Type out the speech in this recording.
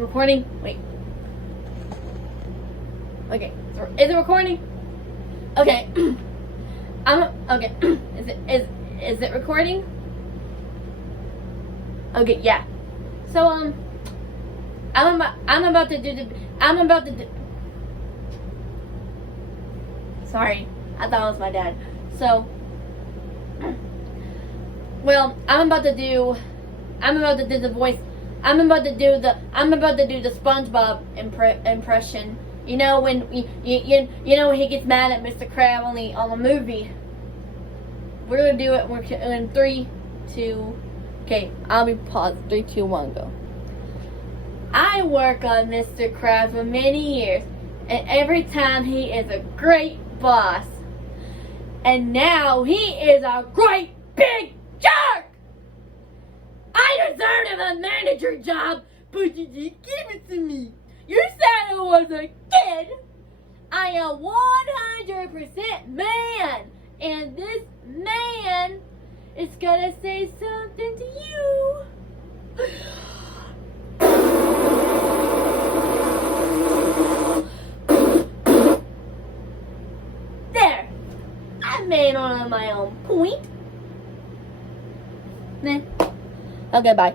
recording. Wait. Okay. Is it recording? Okay. Okay. Is it recording? Okay, yeah. So I'm about to do. Sorry, I thought it was my dad. So, well, I'm about to do the voice. I'm about to do the SpongeBob impression. You know when you know when he gets mad at Mr. Crab on the movie. We're gonna do it. We're in 3, 2. Okay, I'll be paused. 3, 2, 1, go. I work on Mr. Krabs for many years, and every time he is a great boss. And now he is a great big jerk! I deserve a manager job, but you didn't give it to me. You said I was a kid. I am 100% man, and this man is gonna say something to you. There! I made on my own point. Nah. Okay, bye.